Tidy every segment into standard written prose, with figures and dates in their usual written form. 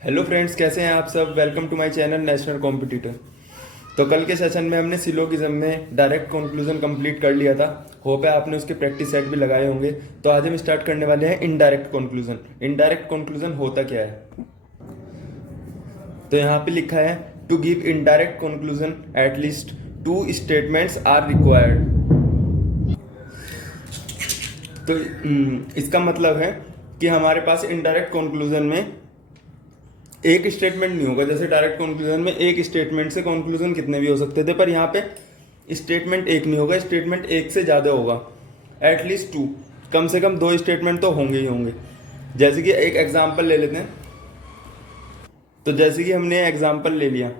Hello friends, कैसे हैं आप सब। Welcome to my channel national competitor. तो कल के सेशन में हमने सिलोगिज्म में डायरेक्ट कंक्लूजन कंप्लीट कर लिया था। होप है आपने उसके प्रैक्टिस सेट भी लगाए होंगे। तो आज हम स्टार्ट करने वाले हैं इनडायरेक्ट कंक्लूजन। इनडायरेक्ट कंक्लूजन होता क्या है, तो यहाँ पे लिखा है to give indirect conclusion at least two statements are required. तो इसका मतलब है कि हमारे पास इनडायरेक्ट कंक्लूजन में एक स्टेटमेंट नहीं होगा। जैसे डायरेक्ट कंक्लूजन में एक स्टेटमेंट से कंक्लूजन कितने भी हो सकते थे, पर यहाँ पे स्टेटमेंट एक नहीं होगा, स्टेटमेंट एक से ज़्यादा होगा। एटलीस्ट टू, कम से कम दो स्टेटमेंट तो होंगे ही होंगे। जैसे कि एक एग्जांपल ले लेते हैं। तो जैसे कि हमने एग्जांपल ले लिया,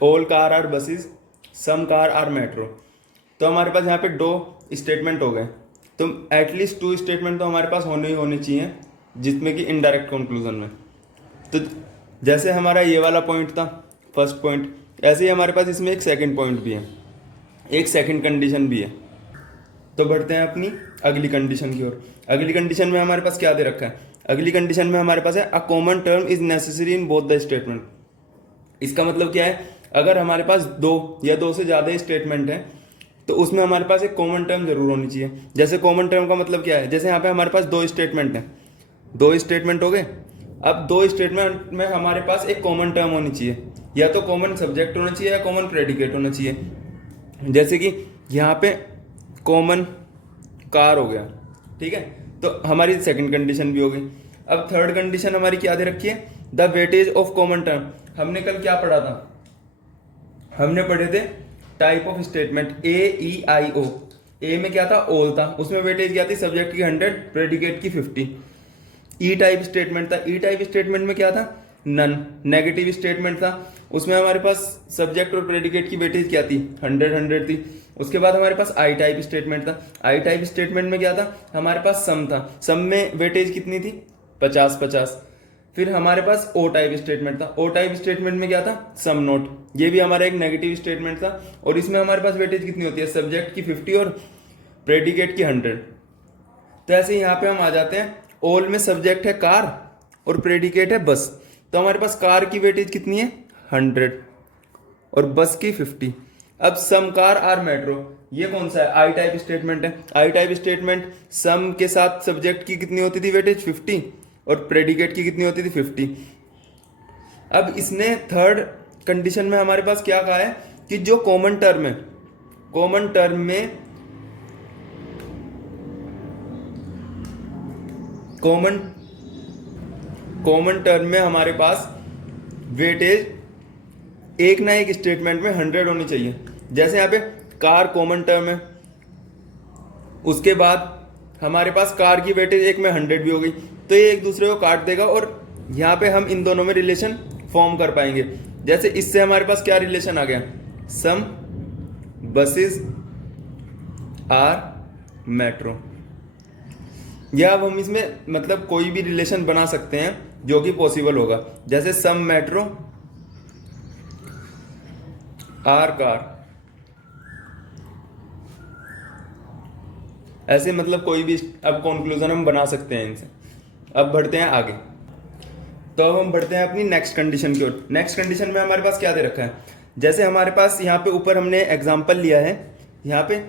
all car are buses, some car are metro. तो हमारे पास यहाँ पे दो स्टेटमेंट हो गए। तो एटलीस्ट टू स्टेटमेंट तो हमारे पास होने ही होने चाहिए, जिसमें कि इनडायरेक्ट कंक्लूजन में। तो जैसे हमारा ये वाला पॉइंट था फर्स्ट पॉइंट, ऐसे ही हमारे पास इसमें एक सेकंड पॉइंट भी है, एक सेकंड कंडीशन भी है। तो बढ़ते हैं अपनी अगली कंडीशन की ओर। अगली कंडीशन में हमारे पास क्या दे रखा है। अगली कंडीशन में हमारे पास है a common term is necessary in both the statement. इसका मतलब क्या है, अगर हमारे पास दो या दो से ज़्यादा स्टेटमेंट है तो उसमें हमारे पास एक कॉमन टर्म जरूर होनी चाहिए। जैसे कॉमन टर्म का मतलब क्या है, जैसे यहाँ पे हमारे पास दो स्टेटमेंट हैं, दो स्टेटमेंट हो गए। अब दो स्टेटमेंट में हमारे पास एक कॉमन टर्म होनी चाहिए, या तो कॉमन सब्जेक्ट होना चाहिए या कॉमन प्रेडिकेट होना चाहिए। जैसे कि यहाँ पे कॉमन कार हो गया, ठीक है। तो हमारी सेकंड कंडीशन भी हो गई। अब थर्ड कंडीशन हमारी क्या दे रखी है, the weightage of common term. हमने कल क्या पढ़ा था, हमने पढ़े थे टाइप ऑफ स्टेटमेंट AEIO। ए में क्या था, ऑल था, उसमें वेटेज क्या थी, सब्जेक्ट की 100, प्रेडिकेट की 50। ई टाइप स्टेटमेंट था, ई टाइप स्टेटमेंट में क्या था, नन, नेगेटिव स्टेटमेंट था। उसमें हमारे पास सब्जेक्ट और प्रेडिकेट की वेटेज क्या थी, 100 थी। उसके बाद हमारे पास आई टाइप स्टेटमेंट था। आई टाइप स्टेटमेंट में क्या था, हमारे पास सम था, सम में वेटेज कितनी थी, 50-50। फिर हमारे पास ओ टाइप स्टेटमेंट था। ओ टाइप स्टेटमेंट में क्या था, सम नोट, ये भी हमारा एक नेगेटिव स्टेटमेंट था। और इसमें हमारे पास वेटेज कितनी होती है, सब्जेक्ट की 50 और प्रेडिकेट की 100। तो ऐसे यहाँ पे हम आ जाते हैं, ऑल में सब्जेक्ट है कार और प्रेडिकेट है बस। तो हमारे पास कार की वेटेज कितनी है, 100 और बस की 50। अब सम कार आर मेट्रो, ये कौन सा है, आई टाइप स्टेटमेंट है। आई टाइप स्टेटमेंट सम के साथ सब्जेक्ट की कितनी होती थी वेटेज, 50, और प्रेडिकेट की कितनी होती थी, 50। अब इसने थर्ड कंडीशन में हमारे पास क्या कहा है कि जो कॉमन टर्म है, कॉमन टर्म में कॉमन टर्म में हमारे पास वेटेज एक ना एक स्टेटमेंट में 100 होनी चाहिए। जैसे यहाँ पे कार कॉमन टर्म है, उसके बाद हमारे पास कार की वेटेज एक में 100 भी हो गई, तो ये एक दूसरे को काट देगा और यहाँ पे हम इन दोनों में रिलेशन फॉर्म कर पाएंगे। जैसे इससे हमारे पास क्या रिलेशन आ गया, सम बसेस आर मेट्रो। या अब हम इसमें मतलब कोई भी रिलेशन बना सकते हैं जो कि पॉसिबल होगा। जैसे सम मेट्रो आर कार, ऐसे मतलब कोई भी अब कंक्लूजन हम बना सकते हैं इनसे। अब बढ़ते हैं आगे। तो अब हम बढ़ते हैं अपनी नेक्स्ट कंडीशन की ओर। नेक्स्ट कंडीशन में हमारे पास क्या दे रखा है, जैसे हमारे पास यहाँ पे ऊपर हमने एग्जांपल लिया है, यहाँ पे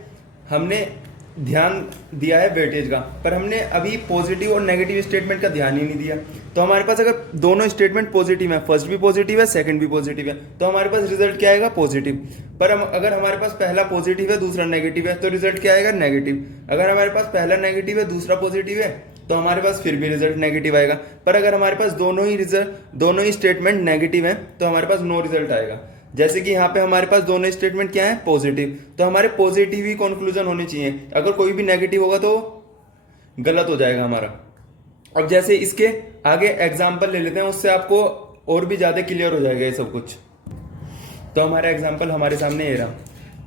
हमने ध्यान दिया है वेटेज का, पर हमने अभी पॉजिटिव और नेगेटिव स्टेटमेंट का ध्यान ही नहीं दिया। तो हमारे पास अगर दोनों स्टेटमेंट पॉजिटिव है, फर्स्ट भी पॉजिटिव है सेकंड भी पॉजिटिव है, तो हमारे पास रिजल्ट क्या आएगा, पॉजिटिव। पर अगर हमारे पास पहला पॉजिटिव है दूसरा नेगेटिव है, तो रिजल्ट क्या आएगा, नेगेटिव। अगर हमारे पास पहला नेगेटिव है दूसरा पॉजिटिव है, तो हमारे पास फिर भी रिजल्ट नेगेटिव आएगा। पर अगर हमारे पास दोनों ही स्टेटमेंट नेगेटिव है, तो हमारे पास नो रिजल्ट आएगा। जैसे कि यहाँ पे हमारे पास दोनों स्टेटमेंट क्या है, पॉजिटिव, तो हमारे पॉजिटिव ही कंक्लूजन होनी चाहिए। अगर कोई भी नेगेटिव होगा तो गलत हो जाएगा हमारा। अब जैसे इसके आगे एग्जांपल ले लेते हैं, उससे आपको और भी ज्यादा क्लियर हो जाएगा ये सब कुछ। तो हमारा एग्जांपल हमारे सामने ये रहा।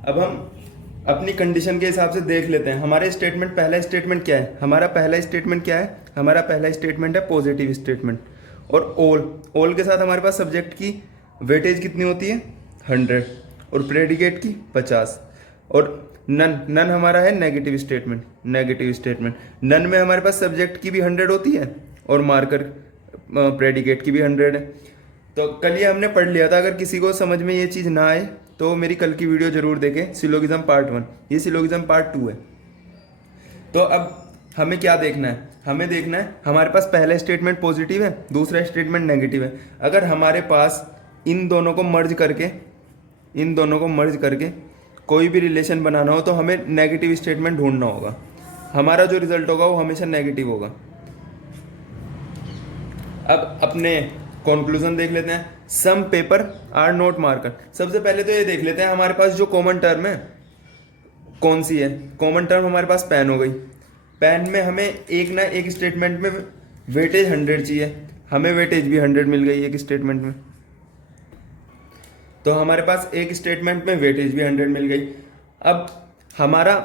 अब हम अपनी कंडीशन के हिसाब से देख लेते हैं। हमारे स्टेटमेंट, पहला स्टेटमेंट क्या है, हमारा पहला स्टेटमेंट क्या है, हमारा पहला स्टेटमेंट है पॉजिटिव स्टेटमेंट। और ऑल के साथ हमारे पास सब्जेक्ट की वेटेज कितनी होती है, 100, और प्रेडिकेट की 50। और नन हमारा है नेगेटिव स्टेटमेंट। नन में हमारे पास सब्जेक्ट की भी 100 होती है और मार्कर प्रेडिकेट की भी 100 है। तो कल ये हमने पढ़ लिया था। अगर किसी को समझ में ये चीज़ ना आए तो मेरी कल की वीडियो जरूर देखें, सिलोगिज्म पार्ट 1, ये सिलोगिज्म पार्ट 2 है। तो अब हमें क्या देखना है, हमें देखना है हमारे पास पहला स्टेटमेंट पॉजिटिव है, दूसरा स्टेटमेंट नेगेटिव है। अगर हमारे पास इन दोनों को मर्ज करके कोई भी रिलेशन बनाना हो तो हमें नेगेटिव स्टेटमेंट ढूंढना होगा। हमारा जो रिजल्ट होगा वो हमेशा नेगेटिव होगा। अब अपने कंक्लूजन देख लेते हैं। सम पेपर आर नॉट मार्कर। सबसे पहले तो ये देख लेते हैं हमारे पास जो कॉमन टर्म है कौन सी है। कॉमन टर्म हमारे पास पेन हो गई। पेन में हमें एक ना एक स्टेटमेंट में वेटेज 100 चाहिए, हमें वेटेज भी 100 मिल गई एक स्टेटमेंट में। तो हमारे पास एक स्टेटमेंट में वेटेज भी 100 मिल गई। अब हमारा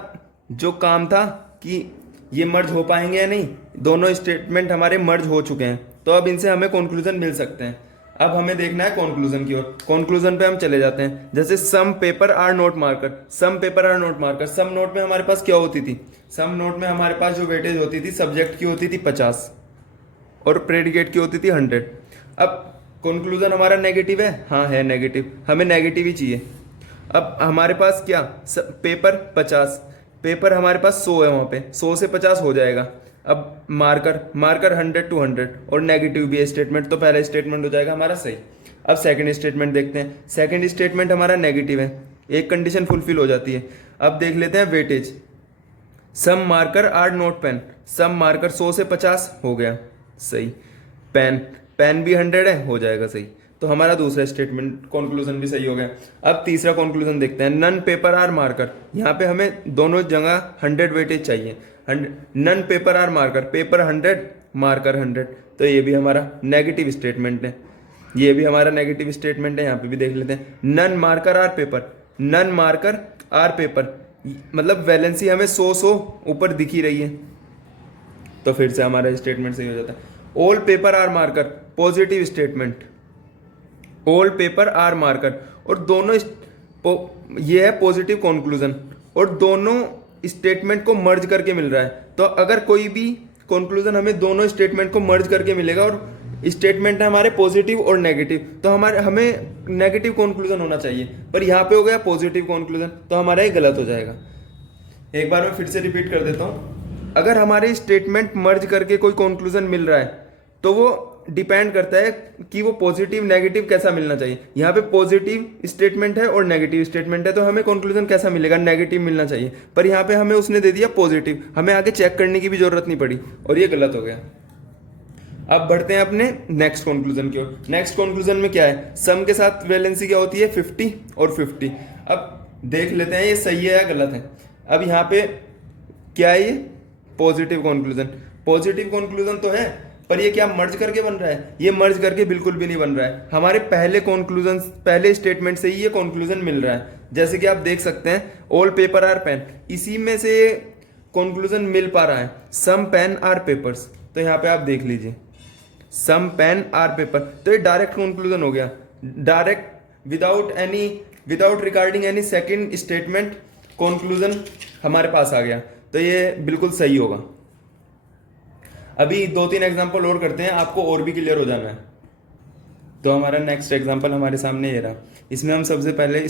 जो काम था कि ये मर्ज हो पाएंगे या नहीं, दोनों स्टेटमेंट हमारे मर्ज हो चुके हैं, तो अब इनसे हमें कंक्लूजन मिल सकते हैं। अब हमें देखना है कंक्लूजन की ओर। कंक्लूजन पे हम चले जाते हैं। जैसे some paper are not marker, some paper are not marker. Some note में हमारे पास क्या होती थी, सम नोट में हमारे पास जो वेटेज होती थी सब्जेक्ट की होती थी 50 और प्रेडिकेट की होती थी 100। अब कंक्लूजन हमारा नेगेटिव है, हाँ है नेगेटिव, हमें नेगेटिव ही चाहिए। अब हमारे पास क्या, पेपर 50, पेपर हमारे पास 100 है, वहाँ पे 100 से 50 हो जाएगा। अब मार्कर 100 to 100 और नेगेटिव भी है स्टेटमेंट, तो पहला स्टेटमेंट हो जाएगा हमारा सही। अब सेकंड स्टेटमेंट देखते हैं। सेकंड स्टेटमेंट हमारा नेगेटिव है, एक कंडीशन फुलफिल हो जाती है। अब देख लेते हैं weightage. Some marker are not pen, some marker 100 से 50 हो गया सही। पेन, पेन भी 100 है, हो जाएगा सही। तो हमारा दूसरा स्टेटमेंट कंक्लूजन भी सही हो गया। अब तीसरा कंक्लूजन देखते हैं। नन पेपर आर मार्कर, यहाँ पे हमें दोनों जगह 100 वेटेज चाहिए। None paper are marker, paper 100 marker 100, तो ये भी हमारा नेगेटिव स्टेटमेंट है। ये भी हमारा नेगेटिव स्टेटमेंट है। यहाँ पे भी देख लेते हैं। None marker are paper, none marker are paper, मतलब वैलेंसी हमें 100 ऊपर दिख ही रही है, तो फिर से हमारा स्टेटमेंट सही हो जाता है। All paper are marker, positive statement, all paper are marker, और दोनों ये है पॉजिटिव कंक्लूजन, और दोनों स्टेटमेंट को मर्ज करके मिल रहा है। तो अगर कोई भी कंक्लूजन हमें दोनों स्टेटमेंट को मर्ज करके मिलेगा और स्टेटमेंट है हमारे पॉजिटिव और नेगेटिव, तो हमें नेगेटिव कंक्लूजन होना चाहिए, पर यहाँ पे हो गया पॉजिटिव कंक्लूजन, तो हमारा ये गलत हो जाएगा। एक बार मैं फिर से रिपीट कर देता हूँ। अगर हमारे स्टेटमेंट मर्ज करके कोई कंक्लूजन मिल रहा है तो वो डिपेंड करता है कि वो पॉजिटिव नेगेटिव कैसा मिलना चाहिए। यहाँ पे पॉजिटिव स्टेटमेंट है और नेगेटिव स्टेटमेंट है, तो हमें कंक्लूजन कैसा मिलेगा, नेगेटिव मिलना चाहिए, पर यहाँ पे हमें उसने दे दिया पॉजिटिव, हमें आगे चेक करने की भी जरूरत नहीं पड़ी और ये गलत हो गया। अब बढ़ते हैं अपने नेक्स्ट कंक्लूजन की ओर। नेक्स्ट कंक्लूजन में क्या है, सम के साथ वैलेंसी क्या होती है 50 और 50। अब देख लेते हैं ये सही है या गलत है। अब यहाँ पे क्या है, ये पॉजिटिव कंक्लूजन, पॉजिटिव कंक्लूजन तो है, पर ये क्या मर्ज करके बन रहा है, ये मर्ज करके बिल्कुल भी नहीं बन रहा है। हमारे पहले कंक्लूजन, पहले स्टेटमेंट से ही ये कंक्लूजन मिल रहा है। जैसे कि आप देख सकते हैं ऑल पेपर आर पेन, इसी में से ये कंक्लूजन मिल पा रहा है। सम पेन आर पेपर्स, तो यहाँ पे आप देख लीजिए सम पेन आर पेपर, तो ये डायरेक्ट कंक्लूजन हो गया, direct without regarding any second statement conclusion हमारे पास आ गया, तो ये बिल्कुल सही होगा। अभी 2-3 एग्जांपल और करते हैं, आपको और भी क्लियर हो जाना है। तो हमारा नेक्स्ट एग्जांपल हमारे सामने ये रहा। इसमें हम सबसे पहले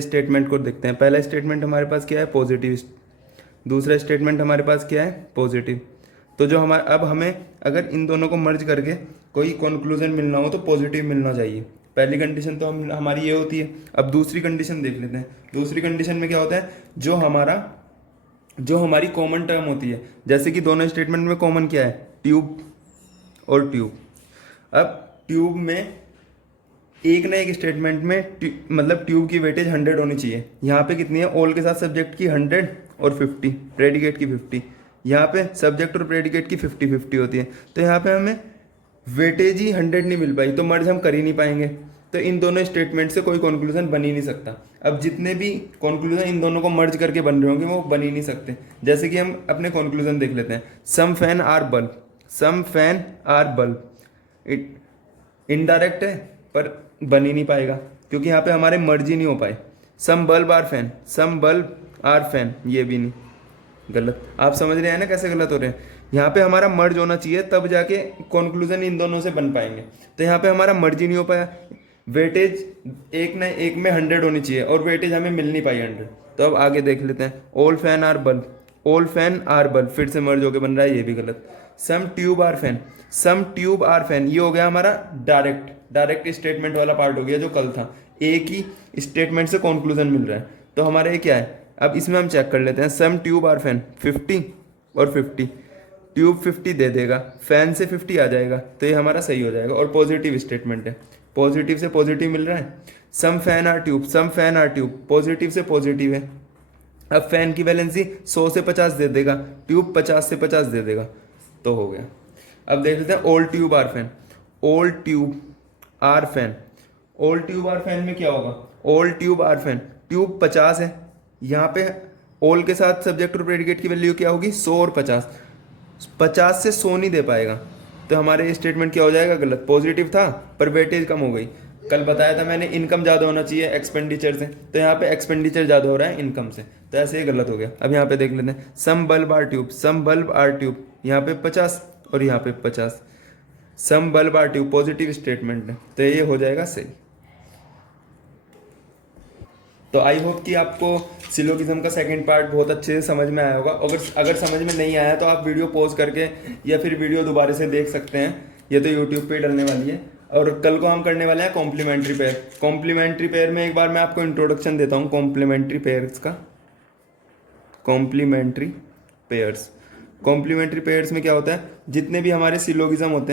स्टेटमेंट को देखते हैं। पहला स्टेटमेंट हमारे पास क्या है, पॉजिटिव। दूसरा स्टेटमेंट हमारे पास क्या है, पॉजिटिव। तो जो अब हमें अगर इन दोनों को मर्ज करके कोई कंक्लूजन मिलना हो तो पॉजिटिव मिलना चाहिए। पहली कंडीशन तो हमारी ये होती है। अब दूसरी कंडीशन देख लेते हैं। दूसरी कंडीशन में क्या होता है, जो हमारी कॉमन टर्म होती है, जैसे कि दोनों स्टेटमेंट में कॉमन क्या है, ट्यूब और ट्यूब। अब ट्यूब में एक ना एक स्टेटमेंट में मतलब ट्यूब की वेटेज 100 होनी चाहिए। यहाँ पे कितनी है, ऑल के साथ सब्जेक्ट की 100 और 50, प्रेडिकेट की 50। यहाँ पे सब्जेक्ट और प्रेडिकेट की 50-50 होती है, तो यहाँ पे हमें वेटेज ही 100 नहीं मिल पाई, तो मर्ज हम कर ही नहीं पाएंगे। तो इन दोनों स्टेटमेंट से कोई कंक्लूजन बन ही नहीं सकता। अब जितने भी कंक्लूजन इन दोनों को मर्ज करके बन रहे होंगे वो बन ही नहीं सकते। जैसे कि हम अपने कंक्लूजन देख लेते हैं। Some fan are bulb, some fan are bulb indirect है पर बन ही नहीं पाएगा क्योंकि यहाँ पे हमारे मर्ज ही नहीं हो पाए। Some bulb are fan, some bulb are fan, ये भी नहीं, गलत। आप समझ रहे हैं ना कैसे गलत हो रहे हैं। यहाँ पे हमारा मर्ज होना चाहिए तब जाके कंक्लूजन इन दोनों से बन पाएंगे। तो यहाँ पे हमारा मर्ज ही नहीं हो पाया। वेटेज एक न एक में 100 होनी चाहिए और वेटेज हमें मिल नहीं पाई 100। तो अब आगे देख लेते हैं। All fan are bulb, all fan are bulb फिर से मर्ज होके बन रहा है, ये भी गलत। Some tube are fan, some tube are fan, ये हो गया हमारा डायरेक्ट स्टेटमेंट वाला पार्ट हो गया जो कल था। एक ही स्टेटमेंट से कंक्लूजन मिल रहा है। तो हमारा ये क्या है, अब इसमें हम चेक कर लेते हैं। सम ट्यूब आर फैन 50 और 50, ट्यूब 50 दे देगा, फैन से 50 आ जाएगा, तो ये हमारा सही हो जाएगा। और पॉजिटिव स्टेटमेंट है, पॉजिटिव से पॉजिटिव मिल रहा है। Some fan are tube, some fan are tube, positive से पॉजिटिव है। अब फैन की वैलेंसी 100 से 50 दे देगा, ट्यूब 50 से 50 दे देगा, तो हो गया। अब देख लेते हैं old tube are fan, old tube are fan, old tube are fan में क्या होगा, old tube are fan, tube 50 है, यहाँ पे ओल के साथ सब्जेक्ट और प्रेडिकेट की वैल्यू क्या होगी 100 और 50, 50 से 100 नहीं दे पाएगा, तो हमारे ये स्टेटमेंट क्या हो जाएगा गलत। पॉजिटिव था पर वेटेज कम हो गई। कल बताया था मैंने इनकम ज़्यादा होना चाहिए एक्सपेंडिचर से, तो यहाँ पे एक्सपेंडिचर ज़्यादा हो रहा है इनकम से, तो ऐसे ही गलत हो गया। अब यहाँ पे देख लेते हैं। Some bulb are tube, some bulb are tube, यहाँ पे 50 और यहाँ पे 50, some bulb are tube positive statement है, तो ये हो जाएगा सही। तो आई होप कि आपको सिलोगिज्म का सेकंड पार्ट बहुत अच्छे से समझ में आया होगा। अगर समझ में नहीं आया तो आप वीडियो पॉज करके या फिर वीडियो दोबारा से देख सकते हैं, ये तो यूट्यूब पे डलने वाली है। और कल को हम करने वाले हैं कॉम्प्लीमेंट्री पेयर। कॉम्प्लीमेंट्री पेयर में एक बार मैं आपको इंट्रोडक्शन देता हूँ कॉम्प्लीमेंट्री पेयर्स का। कॉम्प्लीमेंट्री पेयर्स, कॉम्प्लीमेंट्री पेयर्स में क्या होता है, जितने भी हमारे सिलोगिज्म होते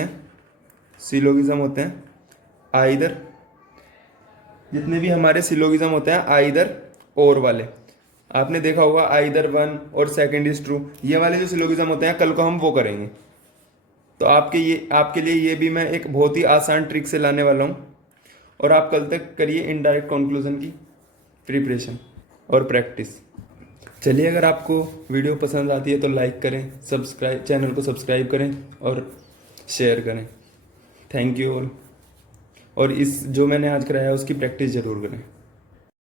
हैं आइदर, जितने भी हमारे सिलोगिज्म होते हैं आइदर और वाले, आपने देखा होगा आइदर वन और सेकंड इज ट्रू, ये वाले जो सिलोगिज्म होते हैं कल को हम वो करेंगे। तो आपके लिए ये भी मैं एक बहुत ही आसान ट्रिक से लाने वाला हूँ, और आप कल तक करिए इनडायरेक्ट कंक्लूजन की प्रिपरेशन और प्रैक्टिस। चलिए, अगर आपको वीडियो पसंद आती है तो लाइक करें, चैनल को सब्सक्राइब करें और शेयर करें। Thank you all. और इस जो मैंने आज कराया उसकी प्रैक्टिस ज़रूर करें।